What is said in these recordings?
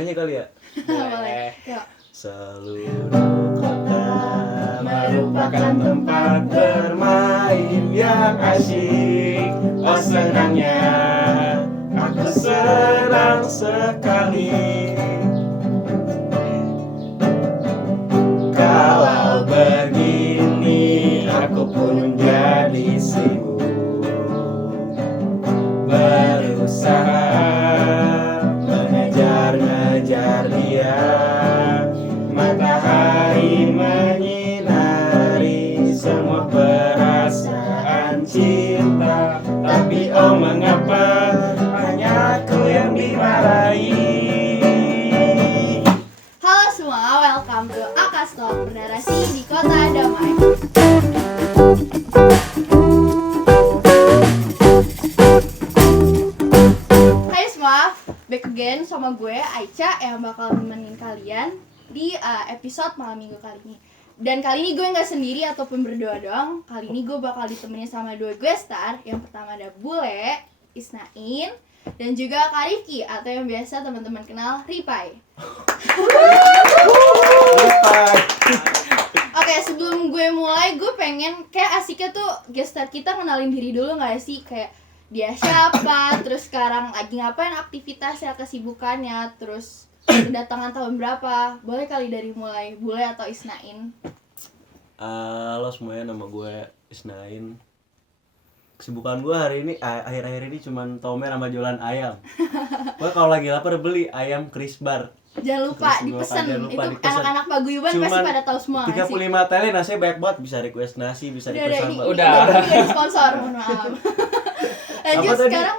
Nyanyi kali ya? Boleh. Yuk. Seluruh kota merupakan tempat bermain yang asyik. Oh senangnya, aku senang sekali. Kalau begini aku pun jadi sibuk berusaha mengejar-ngejar dia. Matahari menyinari semua perasaan cinta, tapi oh mengapa hanya aku yang dimarahi. Halo semua, welcome to Akastalk, bernarasi di Kota Damai. Hai semua, back again sama gue Aicha yang bakal nemenin kalian di episode malam minggu kali ini. Dan kali ini gue nggak sendiri ataupun berdua doang. Kali ini gue bakal ditemenin sama dua guest star. Yang pertama ada Bule, Isnain, dan juga Kak Rifki atau yang biasa teman-teman kenal Ripai. Oke, sebelum gue mulai, gue pengen kayak asiknya tuh guest star kita kenalin diri dulu nggak sih? Kayak dia siapa, terus sekarang lagi ngapain aktivitasnya, kesibukannya, terus kedatangan tahun berapa. Boleh kali dari mulai Bule atau Isnain. Halo semuanya, nama gue Isnain. Kesibukan gue hari ini, akhir-akhir ini cuman tomer sama jualan ayam. Gue kalau lagi lapar beli ayam Krisbar. Jangan lupa dipesan, itu anak-anak paguyuban pasti pada tahu semua. 35 tele nasinya banyak banget, bisa request nasi, bisa request sambal. Udah sponsor, mohon maaf. Lanjut sekarang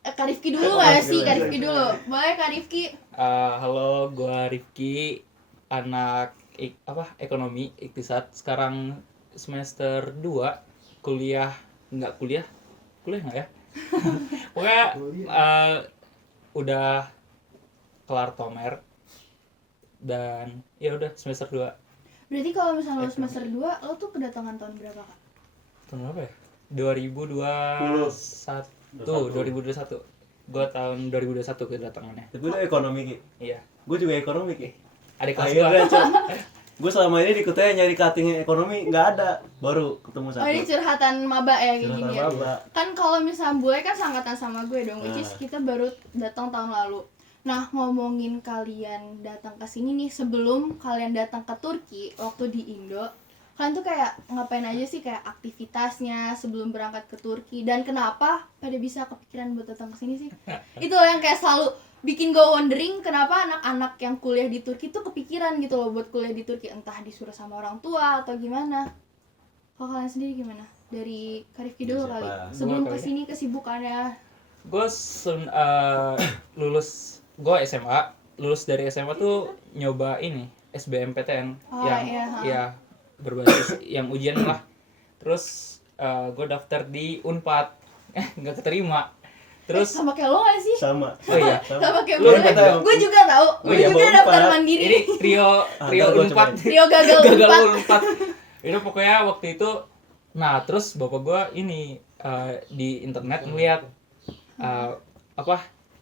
Kak Rifki dulu nggak sih? Kak Rifki dulu, boleh Kak Rifki? Halo, gua Rifki, anak ekonomi iktisad, sekarang semester 2, kuliah nggak ya? Pokoknya udah kelar tomer dan ya udah semester 2. Berarti kalau misalnya lo semester 2, lo tuh kedatangan tahun berapa, Kak? Tahun berapa ya? 2021. Gua tahun 2021 kedatangannya. Tapi lu ekonomi Ki? Iya. Gue juga ekonomi Ki. Adik kelas gua. Gue selama ini di Kutai nyari cutting ekonomi nggak ada, baru ketemu satu. Oh, ini curhatan maba ya kayak gini ya. Maba. Kan kalau misalnya Bule kan sangkatan sama gue dong, which is kita baru datang tahun lalu. Nah, ngomongin kalian datang ke sini nih, sebelum kalian datang ke Turki waktu di Indo, kalian tuh kayak ngapain aja sih, kayak aktivitasnya sebelum berangkat ke Turki, dan kenapa pada bisa kepikiran buat datang ke sini sih? Itu loh yang kayak selalu bikin gue wondering kenapa anak-anak yang kuliah di Turki tuh kepikiran gitu loh buat kuliah di Turki, entah disuruh sama orang tua atau gimana. Kalau kalian sendiri gimana? Dari Kak Rifki dulu kali. Sebelum kesini kesibukannya. Gue lulus dari SMA tuh nyoba ini SBMPTN yang berbasis yang ujian lah. Terus gue daftar di Unpad, nggak keterima. Terus sama kayak lo nggak sih? Sama. Oh iya. Sama kayak gue juga tahu. Gue juga daftar mandiri. Ini trio Unpad. Trio gagal Unpad. Itu pokoknya waktu itu. Nah terus bapak gue ini di internet melihat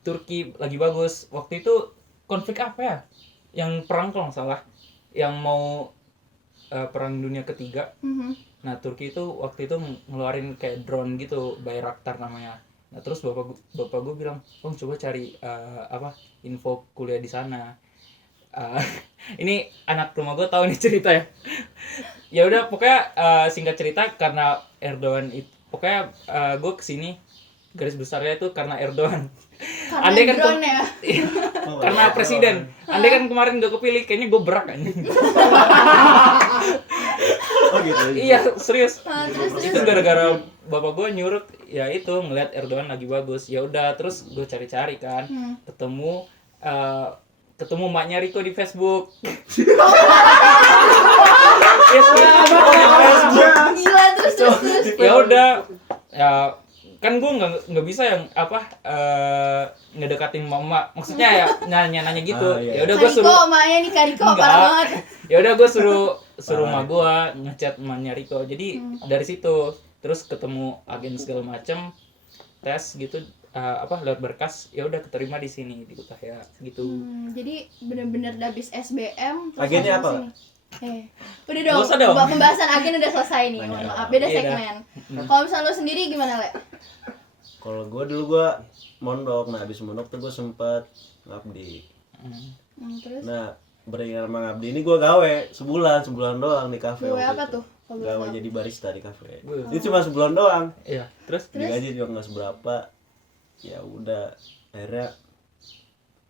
Turki lagi bagus. Waktu itu konflik apa ya? Yang perang kalau nggak salah, yang mau perang dunia ketiga. Nah Turki itu waktu itu ngeluarin kayak drone gitu, Bayraktar namanya. Nah terus bapak gue bilang, coba cari info kuliah di sana. Ini anak rumah gue tahu nih cerita ya. Ya udah pokoknya singkat cerita karena Erdogan itu, pokoknya gue kesini garis besarnya itu karena Erdogan. Andai kan drone ya. Karena presiden. Andai kan kemarin gak kepilih, kayaknya gue berak aja. Oh gitu. Iya serius. Terus. Itu gara-gara bapak gue nyuruh ya itu ngeliat Erdogan lagi bagus. Ya udah terus gue cari-cari kan, ketemu maknya Riko di Facebook. Gila terus. Ya udah ya kan gue nggak bisa yang ngedekatin mama, maksudnya ya nanya gitu. Ya udah gue suruh emaknya nih Kariko parah banget. Ya udah gue suruh emak gue ngechat emaknya Riko. Jadi dari situ terus ketemu agen segala macem, tes gitu, lewat berkas ya udah keterima di sini di Utahya gitu. Jadi bener-bener udah habis SBM terus Agennya langsung apa? sini. Udah dong. Nggak usah dong. Pembahasan agen udah selesai nih. Mohon Iya. maaf, beda Iya, segmen. Kalau misalnya lu sendiri gimana, Le? Kalau gue dulu gue mondok, nah habis mondok tuh gue sempet ngabdi. Terus Nah beriringan sama ngabdi ini gue gawe sebulan doang di kafe. gue waktu apa itu. tuh? Kalau boleh Gawe tahu. jadi barista di kafe. Wih. Itu cuma sebulan doang. Iya, terus Digaji juga nggak seberapa. Ya udah akhirnya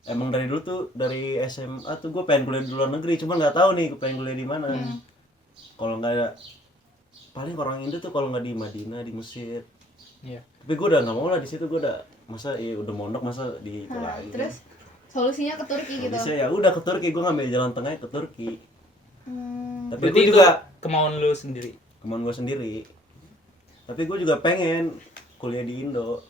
emang dari dulu tuh dari SMA tuh gue pengen kuliah di luar negeri, cuman nggak tahu nih pengen kuliah di mana. Kalau nggak ada paling orang Indo tuh kalau nggak di Madinah, di Mesir. iya. Tapi gue udah nggak mau lah di situ, gue udah masa udah mondok masa di itu Nah, lagi. terus solusinya ke Turki gitu. Bisa ya udah ke Turki, gue ngambil jalan tengahnya ke Turki. Tapi Berarti gue itu juga kemauan lu sendiri. kemauan gue sendiri. Tapi gue juga pengen kuliah di Indo.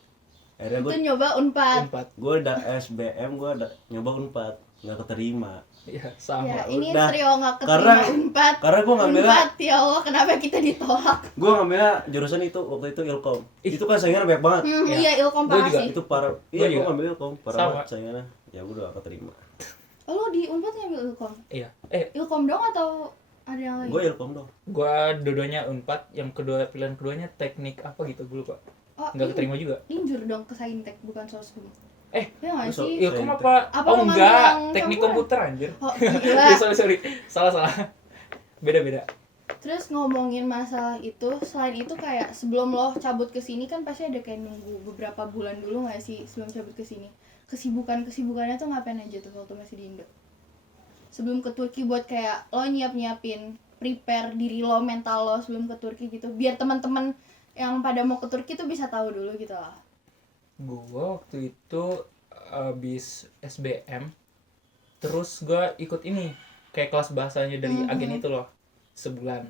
Akhirnya Itu nyoba Unpad. gue udah SBM, gue udah nyoba Unpad, nggak keterima. Iya, sama. Ya, ini udah. trio nggak keterima Karena- Unpad. karena gua ngambilnya- Unpad, ya Allah, kenapa kita ditolak? Gue ngambilnya jurusan itu waktu itu Ilkom. Itu kan saingannya banyak banget. Iya, Ilkom Gua parah juga, sih. Itu parah. Gua Iya, gue juga. ngambil Ilkom, parah Sama. banget saingannya. Ya udah gak keterima. Oh, lu di Unpad ngambil Ilkom? Iya. Ilkom dong atau ada yang lain? Gue Ilkom dong. Gua dua-duanya Unpad, yang kedua pilihan keduanya teknik apa gitu gue lupa. Oh, Nggak keterima juga. injur dong ke Saintek, bukan Soshum. Eh, Ya nggak Masuk. sih? Ilkom Saintek. apa? Apa Oh lu ngambil enggak, yang teknik campuran? komputer anjir. Oh, gila. sorry. Salah. Beda. Terus ngomongin masalah itu, selain itu kayak sebelum lo cabut ke sini kan pasti ada kayak nunggu beberapa bulan dulu nggak sih sebelum cabut ke sini? Kesibukannya tuh ngapain aja tuh waktu masih di Indo? Sebelum ke Turki buat kayak lo nyiapin prepare diri lo, mental lo sebelum ke Turki gitu. Biar teman-teman yang pada mau ke Turki tuh bisa tahu dulu gitu lah. Gua waktu itu habis SBM, terus gua ikut ini kayak kelas bahasanya dari agen itu loh, sebulan.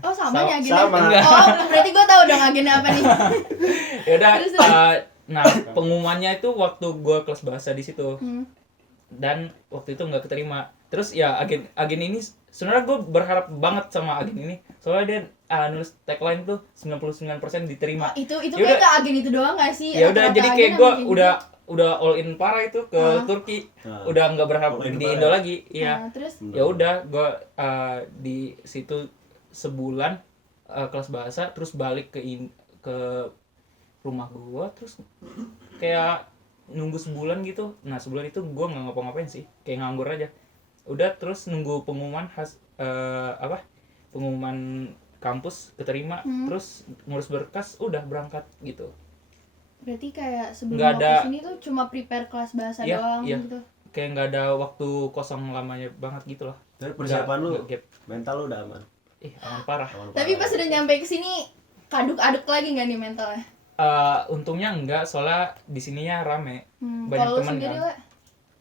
Oh sama nih agennya? sama. Oh berarti gue tahu dong agennya apa nih. Ya udah, Terus, nah pengumumannya itu waktu gua kelas bahasa di situ. Dan waktu itu nggak keterima. Terus ya agen ini sebenarnya gue berharap banget sama agen ini, soalnya dia nulis tagline tuh 99% diterima. Itu Ya kayak udah. ke agen itu doang gak sih? Ya udah, Rata-rata jadi agen kayak yang gue kayak udah all in parah itu ke Turki. Udah nggak berharap All in di parah. Indo lagi. gitu. Iya. Nah, terus Ya udah, gue di situ sebulan kelas bahasa, terus balik ke rumah gue, terus kayak nunggu sebulan gitu. Nah sebulan itu gue nggak ngapa-ngapain sih, kayak nganggur aja. Udah, terus nunggu pengumuman pengumuman kampus keterima, terus ngurus berkas, udah berangkat gitu. berarti kayak sebelum Nggak mau ada- kesini tuh cuma prepare kelas bahasa Iya, doang iya. gitu. Kayak nggak ada waktu kosong lamanya banget gitu loh. Tapi persiapan lu, Nggak gap. mental lu udah aman. Aman parah. Aman Tapi parah. pas udah nyampe kesini kaduk-aduk lagi nggak nih mentalnya? Untungnya enggak, soalnya di sininya rame. Banyak Kalau lu temen sendiri kan. Le,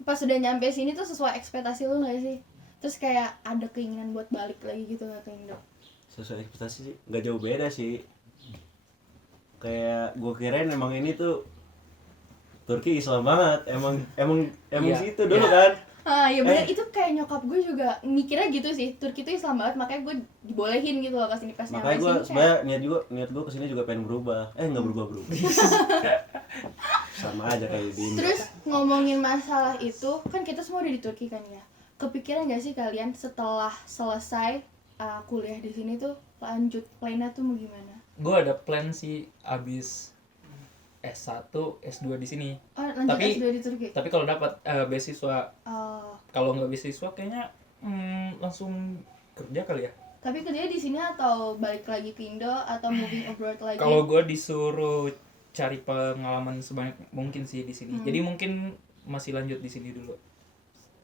pas udah nyampe sini tuh sesuai ekspektasi lu nggak sih? Terus kayak ada keinginan buat balik lagi gitu nggak ke Indo? Sesuai ekspektasi sih, nggak jauh beda sih. Kayak gue kirain emang ini tuh Turki Islam banget, emang Iya, situ dulu iya. kan. Ah ya bener, itu kayak nyokap gue juga mikirnya gitu sih. Turki itu Islam banget, makanya gue dibolehin gitu loh kesini pas nyampe Makanya gue sini kayak sebenarnya niat gue kesini juga pengen berubah. Nggak berubah. Sama aja kayak di Indo. Terus ngomongin masalah itu, kan kita semua udah di Turki kan ya. Kepikiran gak sih kalian setelah selesai kuliah di sini tuh lanjut plannya tuh mau gimana? Gue ada plan sih abis S1, S2 di sini. Oh, lanjut Tapi- S2 di Turki. Tapi kalau dapat beasiswa, Oh, kalau nggak beasiswa kayaknya langsung kerja kali ya. tapi kerjanya di sini atau balik lagi ke Indo atau moving abroad lagi? Kalau gue disuruh cari pengalaman sebanyak mungkin sih di sini. Jadi mungkin masih lanjut di sini dulu.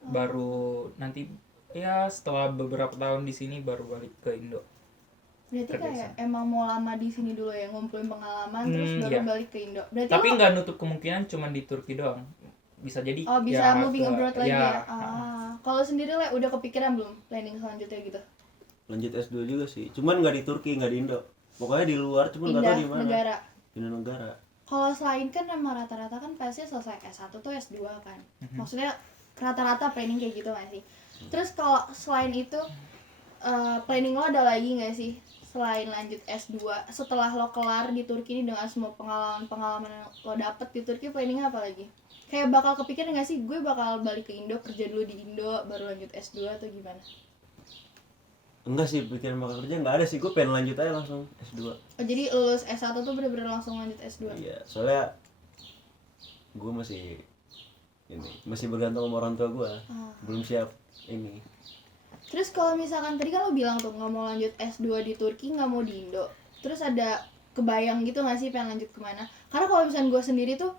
Baru nanti ya setelah beberapa tahun di sini baru balik ke Indo. Berarti kerja kayak emang mau lama di sini dulu ya, ngumpulin pengalaman terus baru Iya. balik ke Indo. Berarti Tapi lo- nggak nutup kemungkinan cuma di Turki doang. Bisa jadi oh bisa ya moving ke- abroad lagi ya. ya. Kalau sendiri Le udah kepikiran belum planning selanjutnya gitu? Lanjut S2 juga sih. Cuman nggak di Turki, nggak di Indo. Pokoknya di luar, cuman nggak Pindah tahu di mana. negara. Pindah negara. Kalau selain kan emang rata-rata kan pasti selesai S1 tuh S2 kan. Maksudnya rata-rata planning kayak gitu gak sih? Terus kalau selain itu planning lo ada lagi gak sih selain lanjut S2 setelah lo kelar di Turki ini dengan semua pengalaman yang lo dapet di Turki, planningnya apa lagi? Kayak bakal kepikiran gak sih gue bakal balik ke Indo, kerja dulu di Indo baru lanjut S2 atau gimana? Enggak sih, pikiran bakal kerja nggak ada sih, gue pengen lanjut aja langsung S2. Oh, jadi lulus S1 tuh bener-bener langsung lanjut S2? Iya, soalnya gue masih bergantung sama orang tua gue, belum siap ini. Terus kalau misalkan tadi kan lo bilang tuh nggak mau lanjut S2 di Turki, nggak mau di Indo, terus ada kebayang gitu nggak sih pengen lanjut kemana? Karena kalau misalkan gue sendiri tuh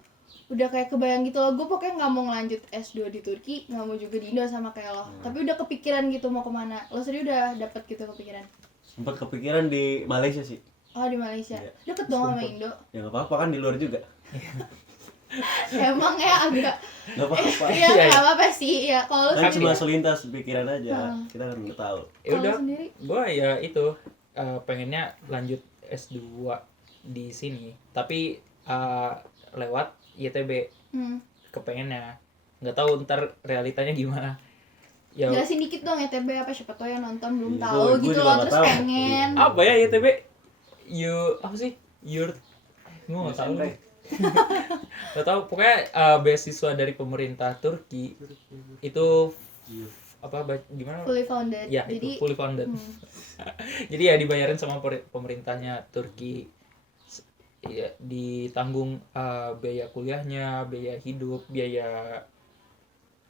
udah kayak kebayang gitu loh, gue pokoknya nggak mau ngelanjut S2 di Turki, nggak mau juga di Indo sama kayak lo, tapi udah kepikiran gitu mau kemana. Lo sendiri udah dapet gitu kepikiran? Sempat kepikiran di Malaysia sih. Oh, di Malaysia. Iya. Deket dong sama Indo. Ya nggak apa-apa kan, di luar juga. Emang ya agak Nggak apa-apa. iya Iya, nggak apa-apa sih ya. Kalau lo Kan sendiri, cuma selintas pikiran aja, kita kan nggak tahu. Ya kalau udah, lo sendiri, gue ya itu pengennya lanjut S2 di sini, tapi lewat ITB kepengennya. Nggak tahu ntar realitanya gimana. Ya jelasin dikit dong ETB apa, siapa tau yang nonton belum Iya, tahu gua gitu juga loh, nggak terus tahu. pengen. apa ya ITB? Apa sih? Gue nggak tahu. Santai. Gak tahu, pokoknya beasiswa dari pemerintah Turki itu gimana? Fully founded. Ya, Jadi itu fully funded. Jadi ya dibayarin sama pemerintahnya Turki. Ya, ditanggung biaya kuliahnya, biaya hidup, biaya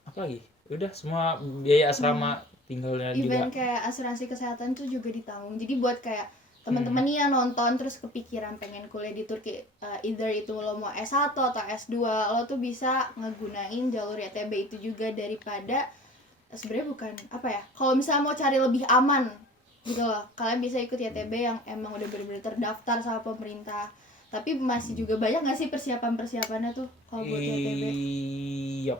apa lagi? Udah semua biaya asrama tinggalnya even juga. kayak asuransi kesehatan tuh juga ditanggung. Jadi buat kayak teman-teman nih yang nonton terus kepikiran pengen kuliah di Turki, either itu lo mau S1 atau S2, lo tuh bisa ngegunain jalur YTB itu juga, daripada sebenarnya bukan apa ya, kalau misalnya mau cari lebih aman gitu loh, kalian bisa ikut YTB yang emang udah bener-bener terdaftar sama pemerintah. Tapi masih juga banyak gak sih persiapannya tuh kalau buat YTB? Iya,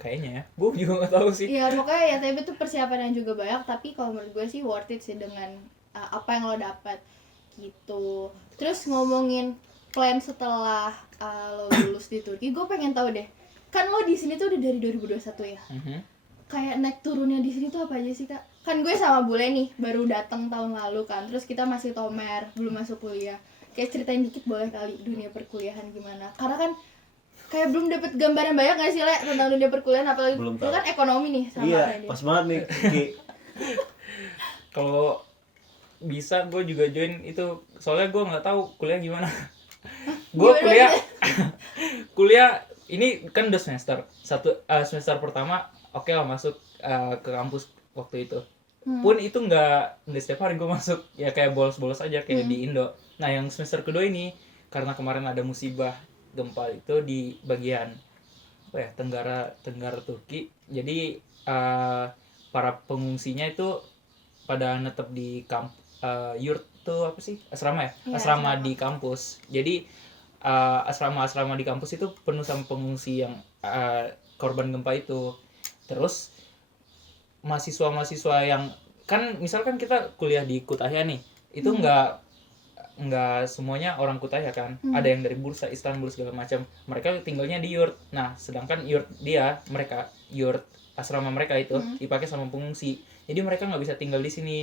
kayaknya ya. Gue juga nggak tahu sih. Iya, pokoknya YTB tuh persiapannya juga banyak, tapi kalau menurut gue sih worth it sih dengan apa yang lo dapat gitu. Terus ngomongin plan setelah lo lulus di Turki, gue pengen tahu deh. Kan lo di sini tuh udah dari 2021 ya. Kayak naik turunnya di sini tuh apa aja sih, Kak? Kan gue sama Bule nih baru datang tahun lalu kan. Terus kita masih tomer, belum masuk kuliah. Kayak ceritain dikit boleh kali dunia perkuliahan gimana? Karena kan kayak belum dapet gambaran banyak gak sih, Le, tentang dunia perkuliahan, apalagi Belum lo tahu. kan ekonomi nih sama Iya, kayak dia. pas banget nih Ki. Kalau bisa gue juga join itu, soalnya gue nggak tahu kuliah gimana. Gue Gimana kuliah ini kan udah semester pertama oke lah masuk ke kampus waktu itu. Pun itu nggak setiap hari gue masuk, ya kayak bolos-bolos aja kayak di Indo. Nah yang semester kedua ini karena kemarin ada musibah gempa itu di bagian apa ya, Tenggara Turki, jadi para pengungsinya itu pada netep di yurt tuh apa sih, asrama ya, Iya, asrama asrama di kampus. Jadi asrama di kampus itu penuh sama pengungsi yang korban gempa itu. Terus mahasiswa yang kan misalkan kita kuliah di Kutahya nih, itu nggak semuanya orang Kutahya kan, ada yang dari Bursa, Istanbul segala macam, mereka tinggalnya di yurt. Nah sedangkan yurt asrama mereka itu dipakai sama pengungsi, jadi mereka nggak bisa tinggal di sini.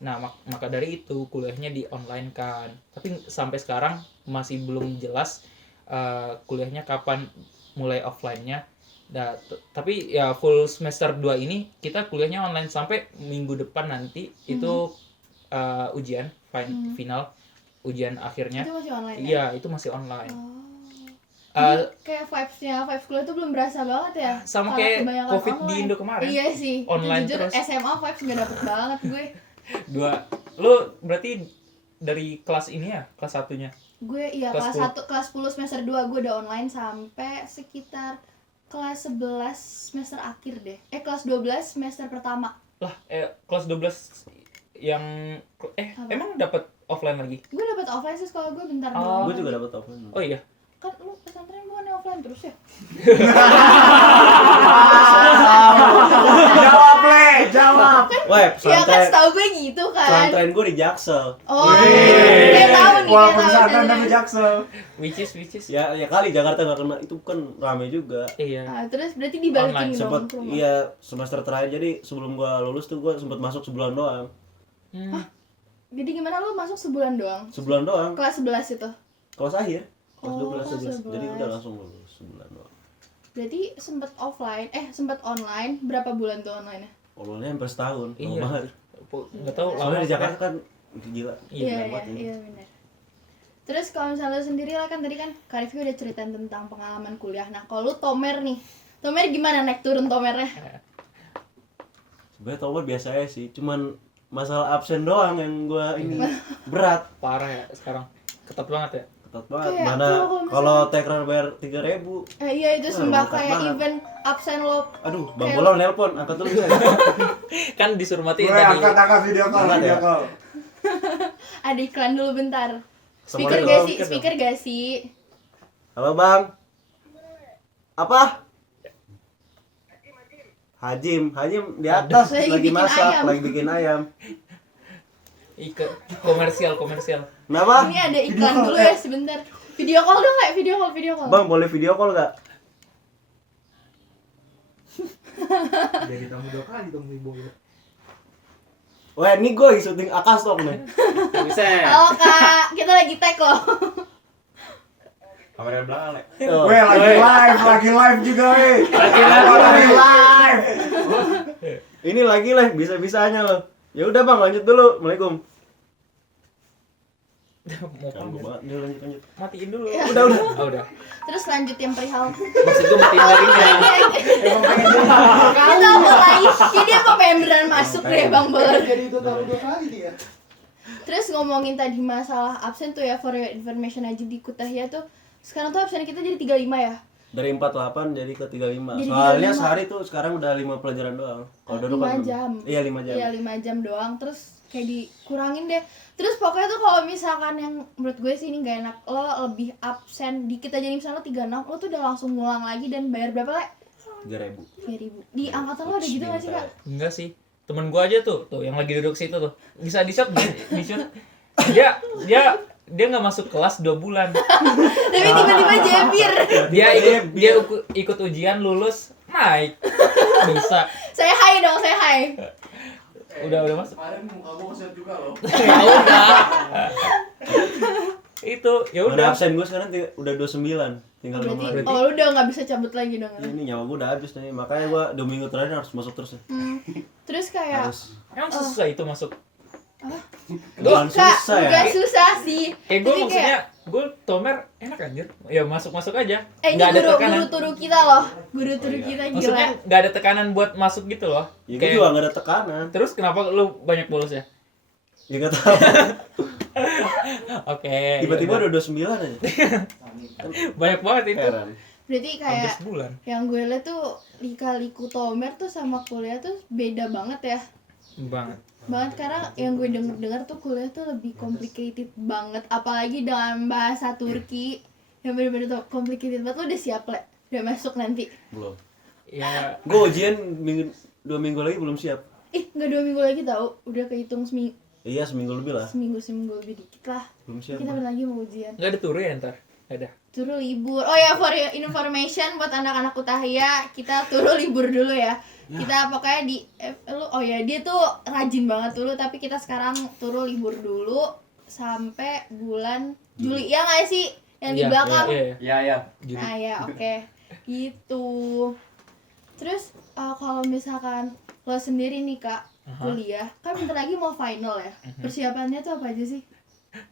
Nah maka dari itu kuliahnya di online kan, tapi sampai sekarang masih belum jelas kuliahnya kapan mulai offline-nya. Nah, tapi ya full semester 2 ini kita kuliahnya online sampai minggu depan nanti itu ujian final, ujian akhirnya. Itu masih online ya? Iya, itu masih online. Jadi kayak vibes kuliah tuh belum berasa banget ya? Sama Karena kayak kebanyakan COVID di online. Indo kemarin. Iya sih, Online itu jujur terus. SMA vibes gak dapet banget gue. Lu berarti dari kelas ini ya, kelas satunya? Gue iya Kelas kelas 10 semester 2 gue udah online sampai sekitar kelas 11 semester akhir deh. Kelas 12 semester pertama. Lah, kelas 12 yang emang dapat offline lagi? Gue dapet offline sih sekolah gue bentar Oh. doang. Gue juga dapat offline. Oh iya. Kan lu pesantren bukan offline terus ya? Jawab. Wah, Iya kan setahu gue gitu kan. pesantren gue di Jaksel. Oh, gue tahu nih, Wah, gue tahu. pesantren tapi Jaksel. Which is Ya kali Jakarta nggak kena, itu kan rame juga. iya. Terus berarti dibalikin Online, dong Sempat ke rumah. iya semester terakhir, jadi sebelum gua lulus tuh gua sempat masuk sebulan doang. Jadi gimana lu masuk sebulan doang? Sebulan doang. Kelas 11 itu. Kelas akhir. Kelas Oh, 12 kelas 11. Jadi 11. udah langsung lulus sebulan doang. Berarti sempet sempet online. Berapa bulan tuh online-nya? Online hampir setahun. Lama Iya. banget. Nggak tahu Soalnya di lama Jakarta kan gila. Iya, Gila banget ini. iya benar. Terus kalau misalnya lu sendiri lah, kan tadi kan Kak Rifki udah ceritain tentang pengalaman kuliah. Nah, kalau lu Tomer nih. Tomer gimana naik turun Tomernya? Sebenarnya Tomer biasa aja sih, cuman masalah absen doang yang gua ini berat. parah ya sekarang, ketat banget ya. Ketat banget. Kayak Mana kalau misalnya- kalau tekrar bayar 3.000. Iya itu sumpah lengkap kayak banget. event absen lo. Aduh, Bang Kayak- Bolon nelpon, angkat dulu bisa. Kan disuruh matiin Gue tadi. angkat video call, Angkat video ya? call. Ada iklan dulu bentar. Sama Speaker dulu. gak sih? Speaker gak sih? Halo Bang. Apa? Hajim di atas Lagi lagi bikin masak, ayam. lagi bikin ayam. Komersial. Kenapa? Ini ada iklan dulu ya sebentar. Video call dong nggak? Video call. Bang, boleh video call nggak? Jadi tamu 2 kali dong Ibu. Wah, ini gue lagi syuting Akastok nih. Bisa. Halo Kak, kita lagi tag loh. Kamera belakang, Le. Oh. Weh, lagi live juga, weh. Lagi live. Ini lagi lah, bisa-bisanya loh. Ya udah Bang, lanjut dulu. Assalamualaikum. Mau Ganggu panggil. banget. Dia lanjut. Matiin dulu. Udah. Oh, udah. Terus lanjut yang perihal. Maksud gue matiin larinya. Kita mulai. Jadi apa pengen beneran masuk deh Bang Bolon. Jadi itu tamu 2 kali dia. Terus ngomongin tadi masalah absen tuh ya, for your information aja di Kutahya tuh. Sekarang tuh absen kita jadi 35 ya. Dari 48 jadi ke 35. Jadi Soalnya 35. sehari tuh sekarang udah 5 pelajaran doang. Kalau dulu 5 kan jam. Iya, 5 jam. Iya 5 jam doang. Terus kayak dikurangin deh. Terus pokoknya tuh kalau misalkan yang menurut gue sih ini gak enak, lo lebih absen dikit aja nih, misalnya lo 36, lo tuh udah langsung ngulang lagi dan bayar berapa Le? 3.000. 3.000. Di angkatan lo ada gitu gak sih Kak? Enggak sih. Temen gua aja tuh yang lagi duduk situ tuh. Bisa di-shot. Dia nggak masuk kelas 2 bulan. Tapi tiba-tiba jebir. Dia ikut ujian, lulus, naik. Bisa. Saya hai dong, saya hai. Udah masuk. Kemarin muka gua keset juga loh. Ya udah. Itu ya Udah udah. absen gue sekarang udah 29. Tinggal 5 hari. Berarti, oh lu udah gak bisa cabut lagi dong. Ini nyawa gue udah habis nih. Makanya gue 2 minggu terakhir harus masuk terus nih. Terus kayak Harus. Emang susah itu masuk. Bukan Kak, susah ya. gak susah sih. Kayak gue Tapi maksudnya, gue Tomer enak anjir. Ya masuk aja. ini Nggak ada guru tekanan. turu kita loh. Guru turu kita Maksudnya gila. nggak ada tekanan buat masuk gitu loh. Ya gue juga gak ada tekanan. Terus kenapa lu banyak bolos ya? Ya gak tau. Oke. Tiba-tiba ya udah. udah 29 aja. Banyak banget itu. Heran. Berarti Hampir kayak sebulan. yang gue liat tuh lika-liku Tomer tuh sama kuliah tuh beda banget ya. Banget. Banget karena yang gue denger tuh kuliah tuh lebih complicated banget, apalagi dengan bahasa Turki yang bener-bener tuh complicated banget. Lo udah siap Le? Udah masuk nanti? Belum. Ya Gue ujian 2 minggu lagi belum siap. Nggak 2 minggu lagi tau, udah kehitung Iya, seminggu lebih lah. seminggu lebih dikit lah. Belum siap. Kita bentar lagi mau ujian. nggak ada turu ya ntar. Nggak ada. Turu libur. Oh ya, for your information buat anak-anak Kutahya, kita turu libur dulu ya. Kita pokoknya dia tuh rajin banget dulu, tapi kita sekarang turu libur dulu sampai bulan Juli. Ya nggak sih? Yang di Iya, belakang. Iya. Iya. Nah ya oke. Gitu. Terus kalau misalkan lo sendiri nih Kak, kuliah, kan bentar lagi mau final ya. Persiapannya tuh apa aja sih?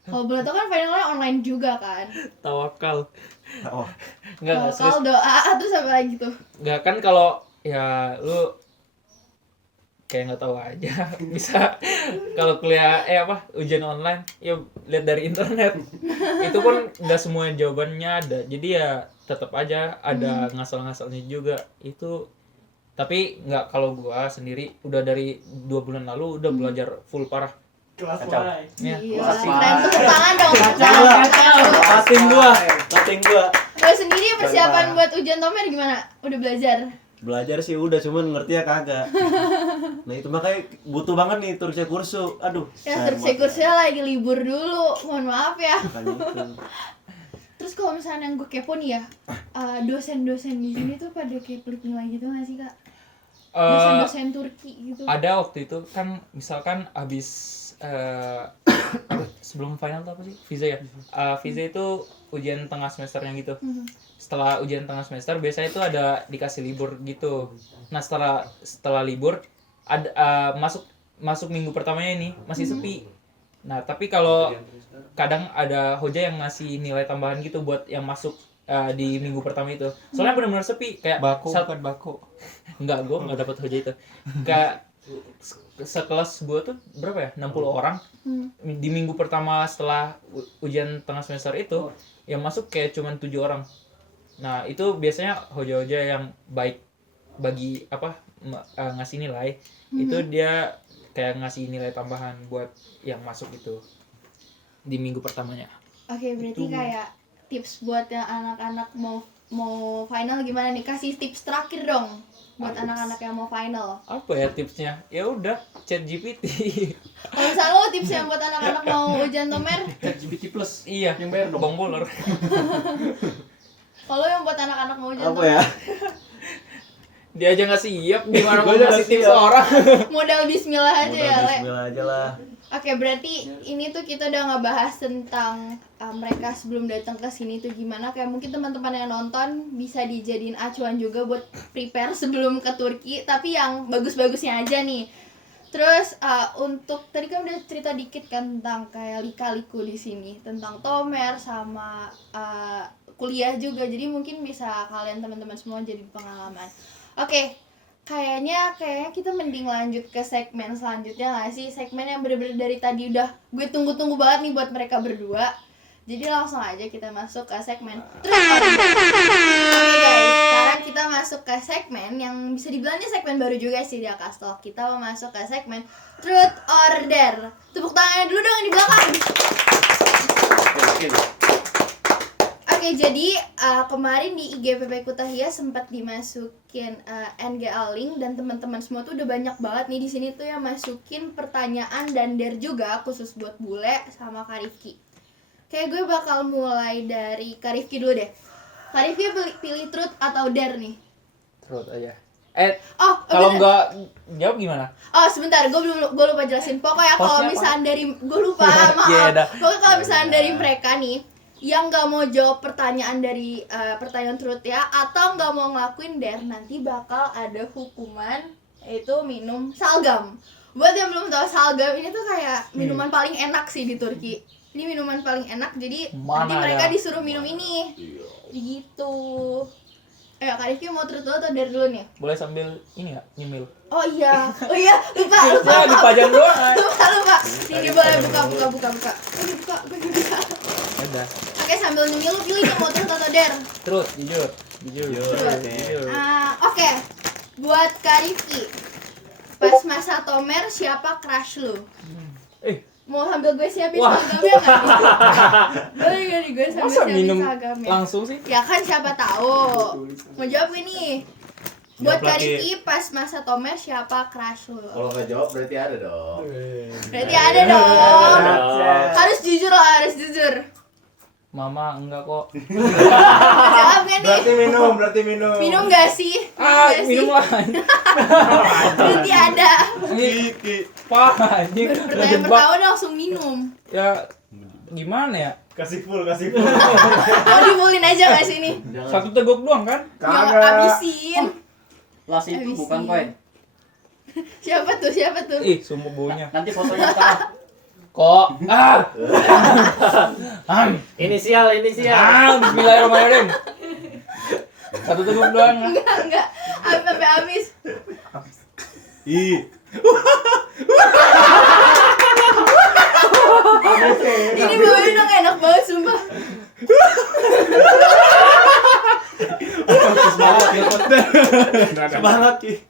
Kalau boleh tau kan finalnya online juga kan. Tawakal. Oh, Nggak serius. Kalau doa terus apa lagi tuh? Nggak kan kalau ya lu kayak nggak tahu aja bisa kalau kuliah ujian online ya lihat dari internet itu pun nggak semua jawabannya ada, jadi ya tetap aja ada ngasal-ngasalnya juga itu. Tapi nggak, kalau gua sendiri udah dari 2 bulan lalu udah belajar full parah. Kelas Kacau. lain. Ya. Gila, keren, tepuk tangan dong. Gila. Kating gua. Lo sendiri persiapan buat ujian Tomer gimana? Udah belajar? Belajar sih udah, cuman ngerti ya kagak. Nah itu makanya butuh banget nih Turki kursu. Aduh. Ya sayang banget. kursusnya lagi libur dulu. Mohon maaf ya. Makanya itu. Terus kalau misalnya yang gue kepo nih ya, dosen-dosen di sini tuh pada kayak pelit nilai gitu nggak sih Kak? dosen-dosen Turki gitu. Ada waktu itu kan misalkan habis sebelum final tuh apa sih? Visa ya. Visa itu ujian tengah semesternya gitu. Setelah ujian tengah semester biasanya itu ada dikasih libur gitu. Nah, setelah libur ada masuk minggu pertamanya ini masih sepi. Nah, tapi kalau kadang ada hoja yang ngasih nilai tambahan gitu buat yang masuk di minggu pertama itu. Soalnya benar-benar sepi kayak bukan baku. Enggak, gue nggak dapat hoja itu. Kayak sekelas gue tuh berapa ya? 60 orang. Di minggu pertama setelah ujian tengah semester itu yang masuk kayak cuman 7 orang. Nah, itu biasanya hoja-hoja yang baik bagi ngasih nilai. Itu dia kayak ngasih nilai tambahan buat yang masuk itu di minggu pertamanya. Oke, berarti kayak tips buat yang anak-anak mau final gimana nih? Kasih tips terakhir dong buat anak-anak yang mau final. Apa ya tipsnya? Ya udah, chat GPT. Kalau misalnya lo tips yang buat anak-anak mau ujian Tomer, ChatGPT Plus. Iya, yang bayar dong. Bang Boler. kalau yang buat anak-anak mau ujian Apa ya? Dia aja nggak siap, gimana mau Gua aja ngasih nggak tips siap. orang? modal bismillah aja ya, Le. Bismillah aja lah. Oke, berarti ini tuh kita udah ngebahas tentang mereka sebelum datang ke sini tuh gimana. Kayak mungkin teman-teman yang nonton bisa dijadiin acuan juga buat prepare sebelum ke Turki, tapi yang bagus-bagusnya aja nih. Terus untuk tadi kan udah cerita dikit kan tentang kayak lika-liku di sini, tentang Tomer sama kuliah juga. Jadi mungkin bisa kalian teman-teman semua jadi pengalaman. Oke. Kayaknya kita mending lanjut ke segmen selanjutnya nggak sih? Segmen yang bener-bener dari tadi udah gue tunggu-tunggu banget nih buat mereka berdua. Jadi langsung aja kita masuk ke segmen Truth or Dare. Oke guys, sekarang kita masuk ke segmen yang bisa dibilang ini segmen baru juga sih di Akastalk. Kita mau masuk ke segmen Truth or Dare. Tepuk tangannya dulu dong di belakang. Oke, jadi kemarin di IGPP Kutahya sempat dimasukin NGA link dan teman-teman semua tuh udah banyak banget nih di sini tuh yang masukin pertanyaan dan dare juga khusus buat Bule sama Kak Rifki. Kayak gue bakal mulai dari Kak Rifki dulu deh. Kak Rifki pilih truth atau dare nih? Truth aja. bener. Kalau nggak jawab gimana? Oh sebentar, gue lupa jelasin. Pokoknya kalau Hostnya misalnya dari gue lupa, maaf. Iya, dah. Pokoknya kalau misalnya dari mereka nih yang nggak mau jawab pertanyaan dari pertanyaan truth ya, atau nggak mau ngelakuin dare, nanti bakal ada hukuman, yaitu minum salgam. Buat yang belum tahu, salgam ini tuh kayak minuman paling enak sih di Turki. Ini minuman paling enak, jadi nanti mereka disuruh minum ini. Gitu. Kak Rifki mau truth dulu atau dare dulu nih? Boleh sambil ini nggak nyemil? Oh iya, lupa. Ya dipajang doang. Lupa. Ini boleh buka. Ini buka. Udah. Oke, sambil nyemil lu pilih nih mau truth atau dare? Truth, jujur. Oke. Buat Kak Rifki, pas masa Tomer siapa crush lu? Mau sambil gue siapin seragamnya nggak? Boleh nggak nih gue sambil Masa siapin minum seragamnya? langsung sih? Ya kan siapa tahu. Mau jawab gak nih? Buat Kak Rifki pas masa Tomer siapa crush lu? Kalau nggak jawab berarti ada dong. Berarti ada dong. Harus jujur loh, harus jujur. Mama enggak kok. Mau jawab gak nih? Berarti minum. Minum gak sih? Minum lah. Berarti ada. Wah, anjing. Baru pertanyaan pertama udah langsung minum. Ya gimana ya? Kasih full. Mau dibulin aja gak sih nih? Satu teguk doang kan? Yang Kagak. abisin. Las itu Habisin. bukan koin. Siapa tuh? Ih, sumpah baunya. Nanti fotonya salah. Kok? Inisial. Bismillahirrahmanirrahim. Satu teguk doang. Enggak. Sampai habis. Ini baunya dong enak banget sumpah. Semangat Ki.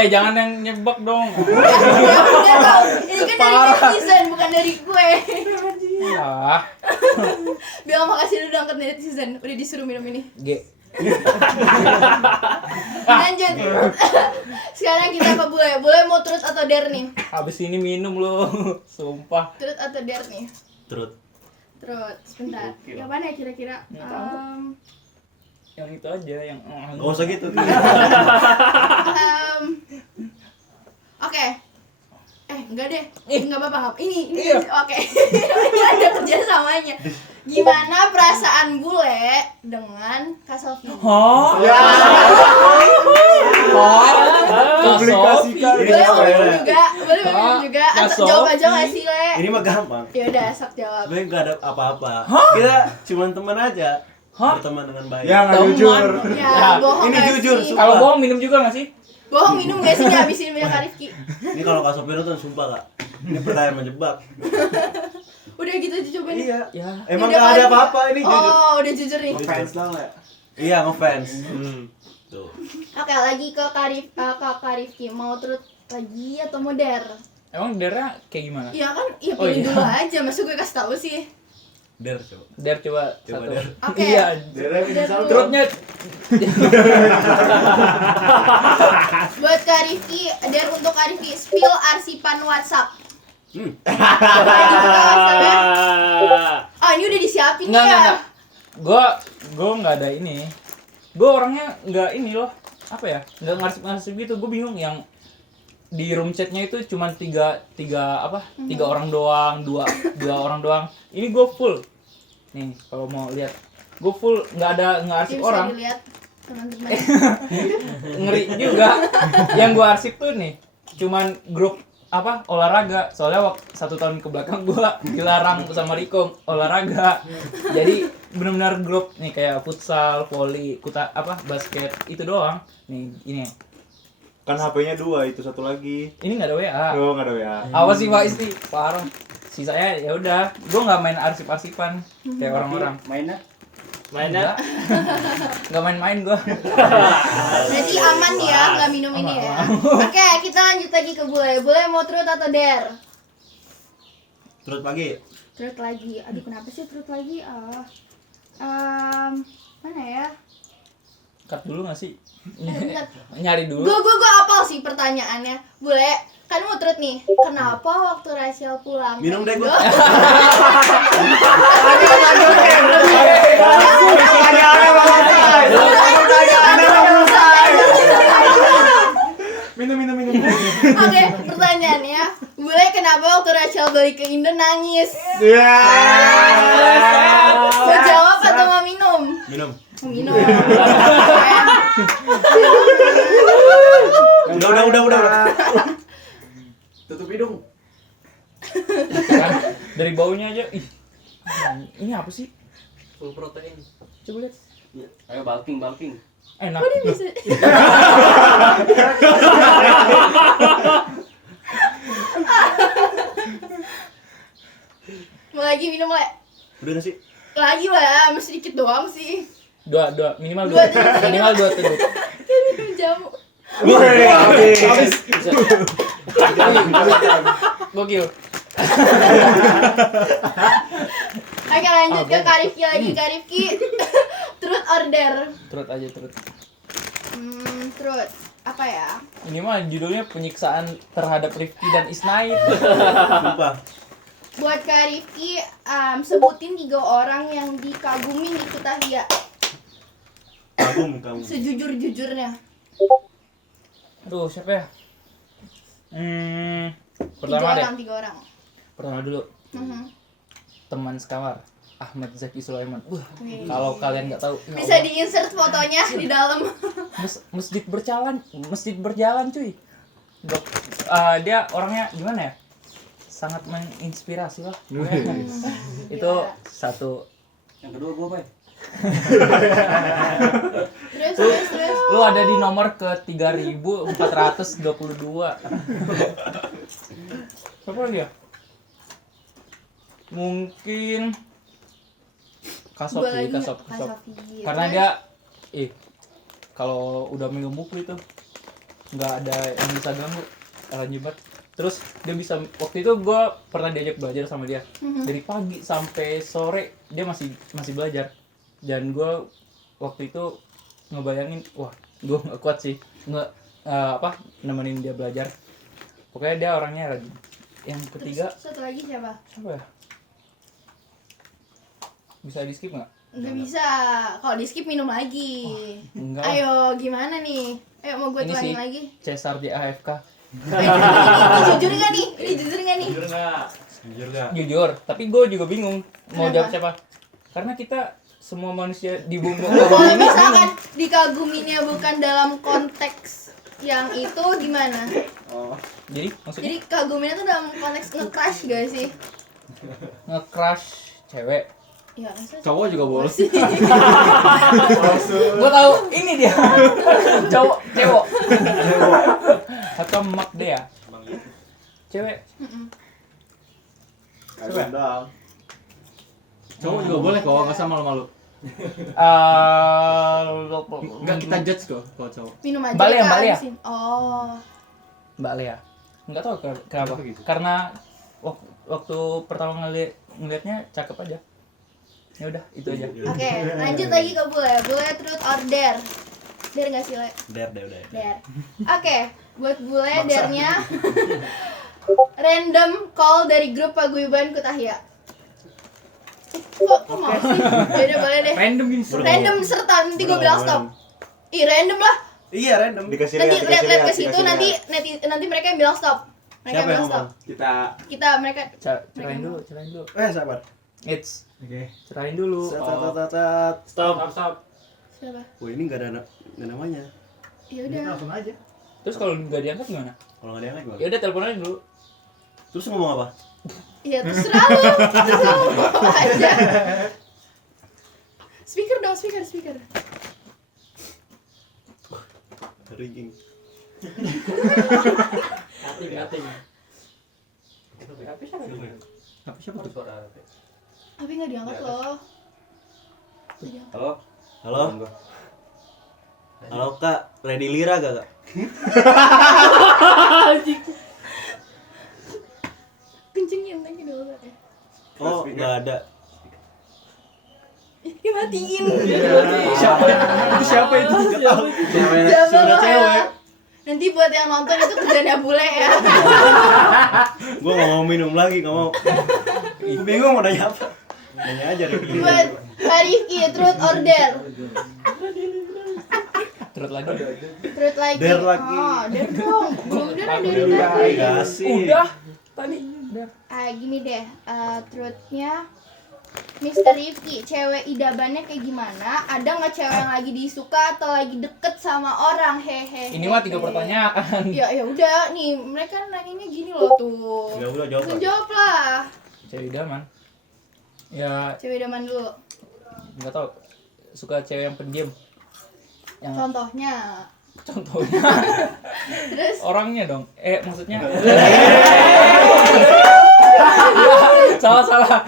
Jangan yang nyebak dong. Ya udah tau. Ini kan dari netizen bukan dari gue. Wah. Bilang makasih dulu dong ke netizen udah disuruh minum ini. Lanjut. Sekarang kita apa Bule mau truth atau dare nih? Habis ini minum lo. Sumpah. Truth atau dare nih? Truth. Sebentar. Yang mana ya kira-kira? yang itu aja yang Gak usah gitu. Oke. Enggak deh. Ih. Enggak apa-apa. Ini Iya. oke. Ini ada kerjasamanya. Gimana perasaan bule dengan Kak Sofi? Hah? Ya. Publikasikan. Ini Boleh apa ya? minum juga, boleh minum juga. Kak Atau jawab aja Sofi. nggak sih, Le? Ini mah gampang. Ya udah, sok jawab. Sebenarnya nggak ada apa-apa. Kita cuma teman aja. Hah? Berteman dengan baik. Ya nggak Teman. jujur. Ya, Ya, bohong ini nggak jujur, sih? sumpah. Kalau bohong minum juga nggak sih? Bohong minum nggak sih ngabisin punya Kak Rifki? Ini kalau Kak Sofi nonton sumpah Kak. Ini pertanyaan menjebak. Udah gitu aja coba nih. Iya. Ya. Emang Udah nggak ada kali. apa-apa ini jujur. Oh, udah jujur nih. Fans dong ya. Iya ngefans. Tuh. Oke, lagi ke Kak Rifki. Mau terus lagi atau mau der? Emang darah kayak gimana? Iya kan, ya Oh, pilih iya. dulu aja. Masa gue kasih tahu sih. Der coba. Der coba Coba, satu. Der. Oke. Iya. Der dulu. Trutnya Buat Kak Rifki, der untuk Kak Rifki, spill arsipan WhatsApp. Coba dibuka WhatsApp-nya. Oh, ini udah disiapin nih ya. enggak. Gua nggak ada ini. Gua orangnya nggak ini loh. Apa ya? Nggak ngarsip gitu. Gue bingung yang di room chatnya itu cuma tiga orang doang, dua orang doang. Ini gue full. Nih kalau mau lihat, gue full nggak arsip Ini bisa orang. dilihat teman-teman. Ngeri juga. Yang gue arsip tuh nih cuman grup olahraga. Soalnya waktu 1 tahun ke belakang gue dilarang sama Riko olahraga. Jadi benar-benar grup nih kayak futsal, volley, basket itu doang. Nih ini. Kan HP-nya 2, itu satu lagi. Ini nggak ada WA. Oh, nggak ada ya. Awas sih Pak Isti, parah. Sisanya ya udah, gue nggak main arsip-arsipan kayak orang-orang. Mainnya Nggak main-main gue. Berarti aman ya, nggak minum ini ya. Oke, kita lanjut lagi ke bule. Bule mau truth atau dare? Terus pagi. Truth lagi. Aduh, kenapa sih truth lagi? Mana ya? Cut dulu nggak sih? Bentar. Nyari dulu. Gue apal sih pertanyaannya. Bule, kan mau truth nih. Kenapa waktu Rachel pulang? Minum deh Indo- gua. Minum. Oke, pertanyaannya, Bule kenapa waktu Rachel balik ke Indo nangis? Ya. Mau jawab atau mau minum? Minum. Mau minum. Udah. tutup hidung. Kan? Dari baunya aja. Ih. Ini apa sih? Full protein. Coba lihat. Ayo bulking. Enak. Kok dia bisa? Mau lagi minum, Le? Udah nggak sih? Lagi lah, masih sedikit doang sih. Dua, minimal Dua dua. teguk. Minimal 2 teguk. Kayak minum jamu. Habis. Gokil. Oke, lanjut ke Kak Rifki lagi. Kak Rifki, truth or dare? Terus aja terus. Truth. Apa ya? Ini mah judulnya penyiksaan terhadap Rifki dan Isnaid. Sumpah. Buat Kak Rifki, sebutin 3 orang yang dikagumin di Kutahya. Kagum kamu. Sejujur-jujurnya. Aduh, siapa ya? 3 Pertama deh. orang, 3 orang. Pertama dulu. Mhm. Teman sekamar Ahmad Zaki Sulaiman. Wih. Kalau kalian nggak tahu, ya Bisa Allah. di-insert fotonya di dalam. Masjid berjalan cuy. Dia orangnya gimana ya? Sangat menginspirasi lah. Itu Gila. satu. Yang kedua gua, Pak. Terus. Lu ada di nomor ke 3422. Siapa lagi ya? Mungkin Kasop Gua sih, lagi Kasop. Kasofi. Karena Terus? dia kalau udah minum buku itu nggak ada yang bisa ganggu, nyebat. Terus dia bisa, waktu itu gue pernah diajak belajar sama dia. Dari pagi sampai sore dia masih belajar. Dan gue waktu itu ngebayangin, wah gue nggak kuat sih nemenin dia belajar. Pokoknya dia orangnya rajin. Yang ketiga Terus satu lagi siapa? apa ya? Bisa di skip nggak? Nggak bisa. Kalau di skip minum lagi. Enggak. Ayo, gimana nih? Ayo mau gue Ini tuangin sih lagi. Cesar di AFK. Ini jujur nggak nih? Ini jujur nggak nih? Jujur nggak? Jujur gak? Jujur, tapi gue juga bingung mau Kenapa? jawab siapa. Karena kita semua manusia di bumi Kalau ini misalkan dikaguminya bukan dalam konteks yang itu gimana? Oh. jadi maksudnya Jadi kaguminya tuh dalam konteks nge-crush gak sih? nge-crush cewek. Ya, masa Cowok juga boleh. sih. Gue tahu ini dia. Cowok, cewek. Atau mak dia. Cewek. Kagak dong. Cowok juga boleh kok, nggak usah malu-malu. Enggak kita judge kok kalau cowok. Minum aja Mbak Lea, Kak, Mbak Lea. habisin. Oh. Mbak Lea. Enggak tahu kenapa. Karena waktu pertama ngelihatnya cakep aja. Ya udah, itu aja. Oke, lanjut lagi ke Bule. Bule truth or dare? Dare nggak sih, Le? Dare deh udah. Dare. Oke, buat Bule dare-nya random call dari grup paguyuban Kutahya. Kok mau sih? Yaudah boleh deh. Random gini. Random serta nanti gue bilang stop. Ih, random lah. Iya random. Dikasih Nanti lihat, lihat ke dikasih situ lihat. nanti mereka yang bilang stop. Mereka Siapa yang bilang stop. ngomong? Kita Mereka Cerain dulu. sabar. It's Oke. cerain dulu. Tat. Stop. siapa? Wah ini nggak ada namanya. Ya udah. Langsung aja. Terus kalau nggak diangkat gimana? Kalau nggak diangkat gimana? Ya udah telepon aja dulu. Terus ngomong apa? Iya, terserah lu. Terserah lu mau aja. Speaker dong, speaker. Ringing. Nothing. Apa siapa tuh? Tapi nggak diangkat loh. Nggak diangkat. Halo? Halo? Halo kak, ready lira gak kak? Kencengin lagi dulu ya. Oh nggak ada. Dimatiin. Siapa? Itu siapa itu? Sudah cewek. Nanti buat yang nonton itu kerjanya bule ya. Gue nggak mau minum lagi, nggak mau. Gue bingung mau nanya apa. Nanya aja ready lira. Buat Kak Rifki, truth or dare? Terus lagi. Truth lagi. Dare lagi. Oh, dare dong. Belum dare Aku dari dulu. tadi. Enggak sih. Udah. Tadi. Udah. Gini deh, truthnya Mr. Rifki, cewek idamannya kayak gimana? Ada nggak cewek yang lagi disuka atau lagi deket sama orang? Hehe. Ini mah 3 pertanyaan. Ya udah nih, mereka nanyanya gini loh tuh. Ya udah jawab. Lu jawab lah. Cewek idaman. Ya Cewek idaman dulu. nggak tahu. Suka cewek yang pendiam. Yang Contohnya. contohnya Terus orangnya dong. Maksudnya. Salah.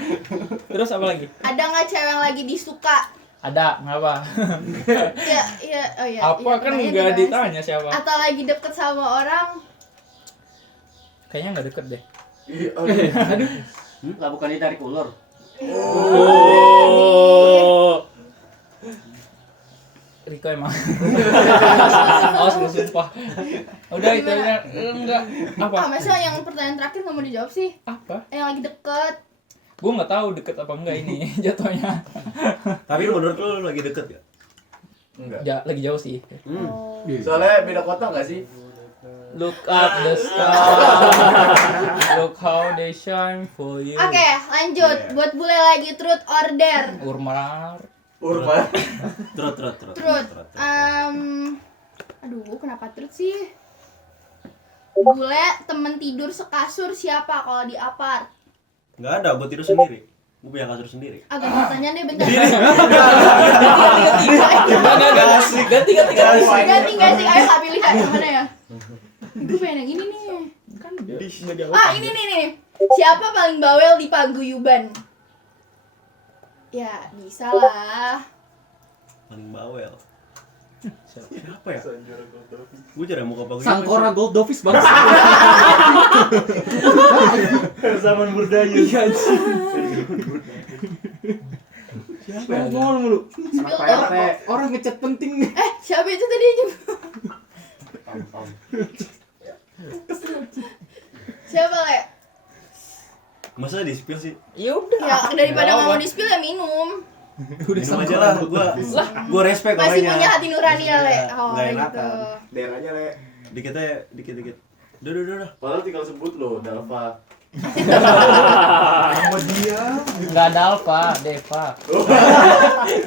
Terus apa lagi? ada nggak cewek yang lagi disuka? Ada, ngapa? Oh iya. Apa iya, kan pertanyaan nggak dibahas. ditanya siapa? Atau lagi deket sama orang? Kayaknya nggak deket deh. Lah bukan ditarik ulur. Oh. Riko emang. Awas gue sumpah. Udah itu aja. Enggak. Apa? Masa yang pertanyaan terakhir nggak mau dijawab sih? Apa? Yang lagi deket. Gue nggak tahu deket apa enggak ini jatuhnya. Tapi menurut lu lagi deket gak? Enggak. Lagi jauh sih. Oh. Soalnya beda kota enggak sih? Look up the star. Look how they shine for you. Oke, lanjut. Yeah. Buat bule lagi truth or dare? Urmar. Urban. Truth. Truth. Aduh, kenapa truth sih? Bule temen tidur sekasur siapa kalau di apart? Nggak ada, gue tidur sendiri. Gue punya kasur sendiri. Agak pertanyaan deh bentar. Ganti. Ganti. Ayo Kak pilih Kak, yang mana ya? Gue pengen yang ini nih. Kan nggak jauh. Ini nih. Siapa paling bawel di paguyuban? Ya, bisa lah. Paling bawel. Siapa ya? Gue jarang mau ke Sangkora Gold Dovis bang. Zaman Burdayu. Iya sih. Siapa ya? Ngomong mulu. Spill dong. Orang ngechat penting nih. Siapa itu tadi aja? Siapa, Le? Masa di spill sih? Ya udah. Ya, daripada nggak mau di spill ya minum. Minum aja lah, gua respect Masih orangnya. punya hati nurani ya, Le. Iya, Oh, nggak gitu. enakan. Der aja le. Dikit aja, dikit. Udah. Padahal tinggal sebut lo, Dalva. Sama dia. Enggak ada Alfa, Deva.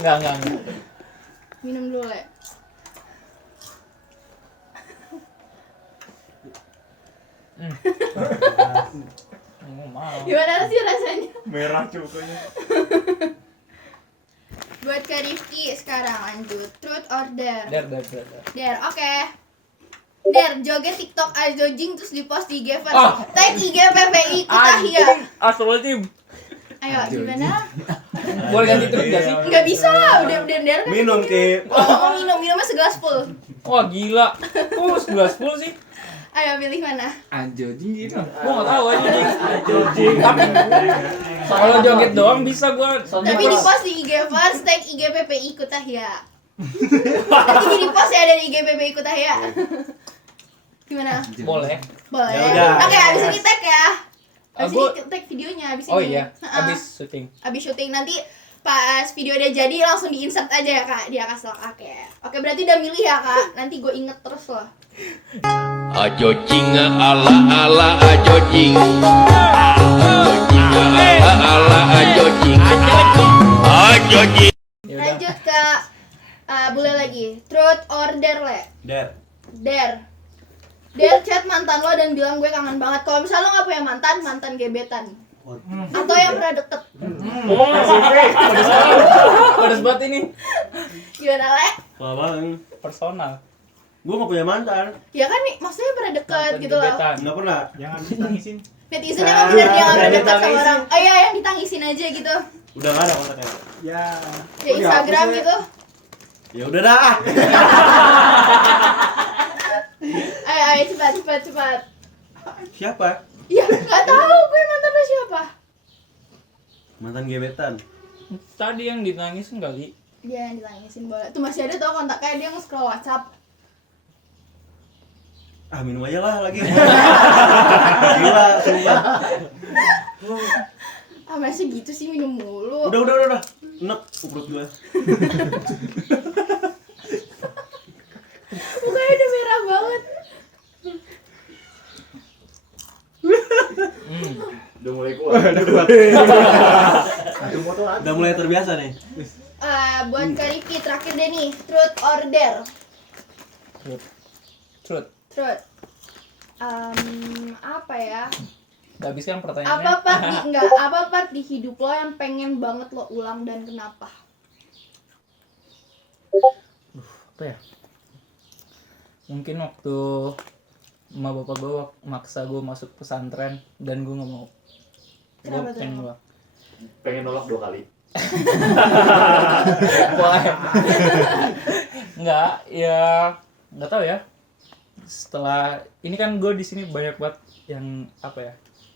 Enggak. Minum dulu, Le. Mau. Gimana sih rasanya? Merah cukanya. Buat ke Rifki sekarang lanjut. Truth or dare? Der. Dare, oke. Dare, joget TikTok Azojing terus dipost di IG first. Ah. Tag IG PPI Kutahya. Astagfirullahaladzim. Ayo, gimana? Boleh ganti truth gak sih? Nggak bisa lah, udah dare kan. Minum ke Kalau mau minumnya segelas full. Wah gila. Kok 11 sih? Ayo pilih mana? Anjing gitu. Gua enggak tahu aja nih. Tapi kalau joget doang bisa gua. Tapi di post di IG first, tag IG PPI Kutahya. Nanti jadi post ya dari IG PPI Kutahya. Gimana? Boleh. Boleh. Ya udah. Oke, abis ini tag ya. Abis Gua- ini tag videonya, abis Oh ini. iya, Ha-ha. habis syuting. Abis syuting nanti pas video udah jadi langsung di insert aja ya kak di akas oke. Oke berarti udah milih ya kak. Nanti gue inget terus loh. Ajo cinga ala ala ajo cing. Ajo cinga ala ala ajo cing. Ajo cing. Ya udah. Lanjut ke bule lagi. Truth or dare le? Der. Dare. Dare chat mantan lo dan bilang gue kangen banget. Kalau misalnya lo gak punya mantan gebetan. Atau yang pernah deket. Pedes banget ini. Gimana le? Wah bang, Personal. gua nggak punya mantan. Ya kan nih maksudnya pernah deket Mantan gitu loh. gebetan. Nggak pernah. Jangan ditangisin. Netizen emang bener dia gak pernah deket sama orang. Oh iya yang ditangisin aja gitu. Udah nggak ada kontaknya. Ya. Ya Instagram gitu. Ya udah dah. Ayo cepat. Siapa? Ya nggak tahu gue mantan lo siapa. Mantan gebetan. Tadi yang ditangisin kali. Dia yang ditangisin boleh. Tuh masih ada tau kontaknya dia nge-scroll WhatsApp. Ah minum aja lah lagi. Gila, sumpah. Ah masih gitu sih minum mulu. Udah. Enek perut gua. Mukanya udah merah banget. Udah mulai kuat. Satu foto lagi. Udah mulai terbiasa nih. Buat Kak Rifki terakhir deh nih, truth or dare? Truth. Truth. Apa ya? Udah habis kan pertanyaannya? Apa part di hidup lo yang pengen banget lo ulang dan kenapa? Apa ya? Mungkin waktu emak bapak gue maksa gue masuk pesantren dan gue nggak mau. Gue Kenapa tuh? pengen gue. Pengen nolak 2 kali. Boleh. Nggak, ya nggak tahu ya. Setelah ini kan gue di sini banyak banget yang apa ya,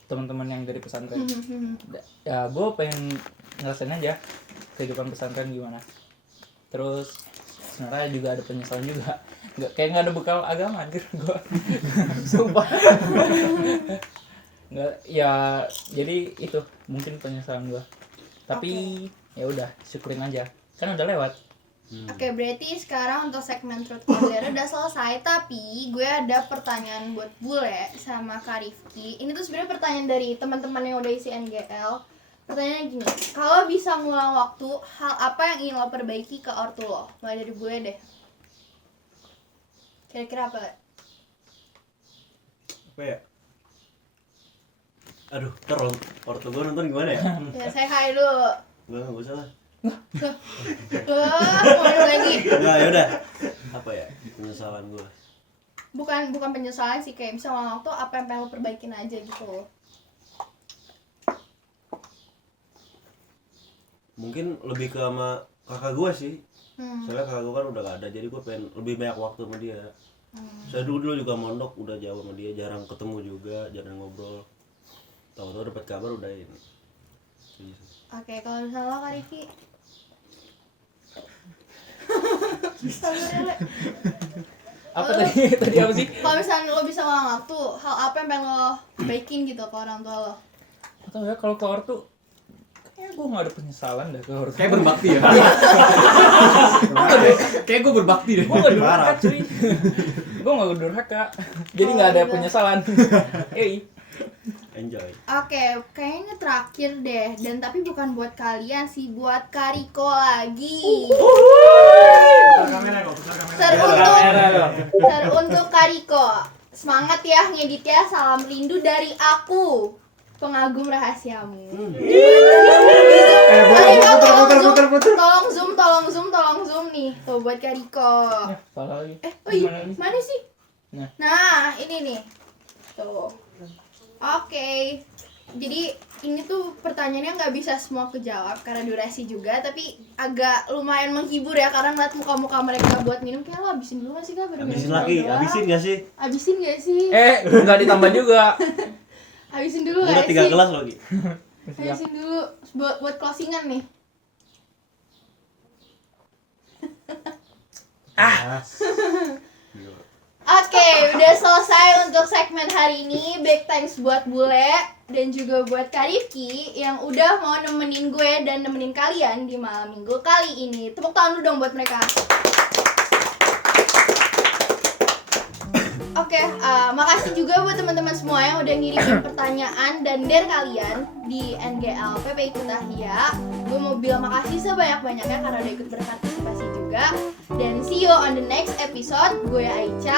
teman-teman yang dari pesantren. Ya gue pengen ngerasain aja kehidupan pesantren gimana. Terus sebenarnya juga ada penyesalan juga. Nggak ada bekal agama anjir gue. Sumpah. Nggak, ya jadi itu mungkin penyesalan gue. Tapi ya udah syukurin aja. Kan udah lewat. Oke, berarti sekarang untuk segmen Truth or Dare udah selesai. Tapi gue ada pertanyaan buat Bule sama Kak Rifki. Ini tuh sebenarnya pertanyaan dari teman-teman yang udah isi NGL. Pertanyaannya gini, kalau bisa ngulang waktu, hal apa yang ingin lo perbaiki ke ortu lo? Mulai dari Bule deh. Kira-kira apa? Apa ya? Aduh, terus ortu gua nonton gimana ya? Ya, saya hai dulu. Enggak usah lah. Mau minum lagi? Enggak, ya udah. Apa ya? Penyesalan gua. Bukan penyesalan sih, kayak bisa ngulang waktu apa yang pengen lo perbaikin aja gitu. Mungkin lebih ke sama kakak gua sih. Soalnya kakak gua kan udah gak ada, jadi gua pengen lebih banyak waktu sama dia. Saya dulu juga mondok, udah jauh sama dia, jarang ketemu juga, jarang ngobrol. Tahu-tahu dapat kabar udah ini. Gitu. Oke, kalau misalnya lo Kak Rifki? Apa tadi apa sih? Kalau misalnya lo bisa ngulang waktu, hal apa yang pengen lo baikin gitu ke orang tua lo? Atau ya kalau ke ortu gue nggak ada penyesalan dah gue harus. Kayak berbakti ya. Kayak gue berbakti deh. Gue nggak durhaka cuy. Gue nggak durhaka. Jadi nggak ada penyesalan. Enjoy. Oke, kayaknya terakhir deh. Dan tapi bukan buat kalian sih, buat Kariko lagi. Teruntuk Kariko. Semangat ya ngeditnya. Salam rindu dari aku, pengagum rahasiamu. Tolong zoom nih. Tuh buat Kariko. Salah lagi. Mana sih? Nah, ini nih. Tuh. Oke. Jadi ini tuh pertanyaannya nggak bisa semua kejawab karena durasi juga, tapi agak lumayan menghibur ya karena ngeliat muka-muka mereka buat minum. Kayak lo habisin dulu gak sih Kak? Habisin lagi, habisin gak sih? Habisin gak sih? Nggak ditambah juga. Habisin dulu Udah gak 3 sih? gelas lagi. Habisin dulu buat closingan nih. Oke, udah selesai untuk segmen hari ini. Big thanks buat Bule dan juga buat Kak Rifki yang udah mau nemenin gue dan nemenin kalian di malam minggu kali ini. Tepuk tangan dulu dong buat mereka. Oke, makasih juga buat teman-teman semua yang udah ngirimin pertanyaan dan kalian di NGL PPI Kutahya. Gue mau bilang makasih sebanyak-banyaknya karena udah ikut berpartisipasi juga. Dan see you on the next episode. Gue Aicha.